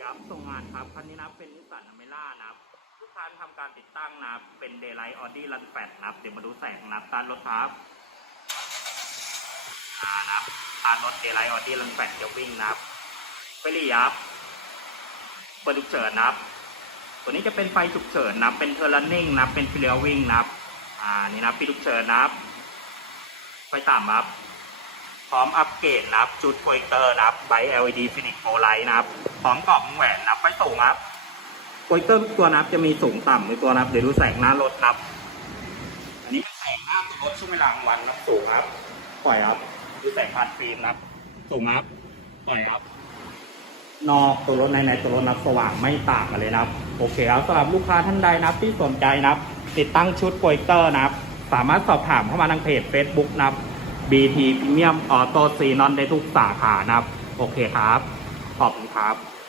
ยับส่งงานครับ คันนี้นะเป็นนิสสันอเมร่านะครับลูกค้าทำการติดตั้งนับเป็นเดย์ไลท์ออดี้รันแฟดนะครับ เดี๋ยวมาดูแสงนะครับตานรถครับอ่านะครับตานรถเดย์ไลท์ออดี้รันแฟดจะวิ่งนะครับไปรียับเปิดฉุกเฉินนะครับ ตัวนี้จะเป็นไฟฉุกเฉินนะครับเป็นเทอร์ลันนิ่งนับเป็นฟิเลียวิ่งนะครับอ่านี่นะไฟฉุกเฉินนะครับไฟต่ำครับพร้อมอัปเกรดนะครับจุดโปรเจคเตอร์นะครับไบ LED ฟินิกโ o ไลท์นะครับ พร้อมกรอบแหวนนับไฟสูงครับโปรเจคเตอร์ทุกตัวนับจะมีสูงต่ำในตัวนับ เดี๋ยวดูแสงหน้ารถนะครับ อันนี้เป็นแสงหน้าตัวรถช่วงเวลากลางวันนับสูงครับ ปล่อยครับ ดูแสงผ่านฟิล์มนะครับ สูงครับ ปล่อยครับ นอกตัวรถในในตัวรถนับสว่างไม่ต่างกันเลยนะครับ โอเคครับสำหรับลูกค้าท่านใดนะครับที่สนใจนะครับ ติดตั้งชุดโปรเจคเตอร์นะครับ สามารถสอบถามเข้ามาทางเพจ Facebook นะครับ BT Premium Auto Xenon ได้ทุกสาขานะครับ โอเคครับ ขอบคุณครับ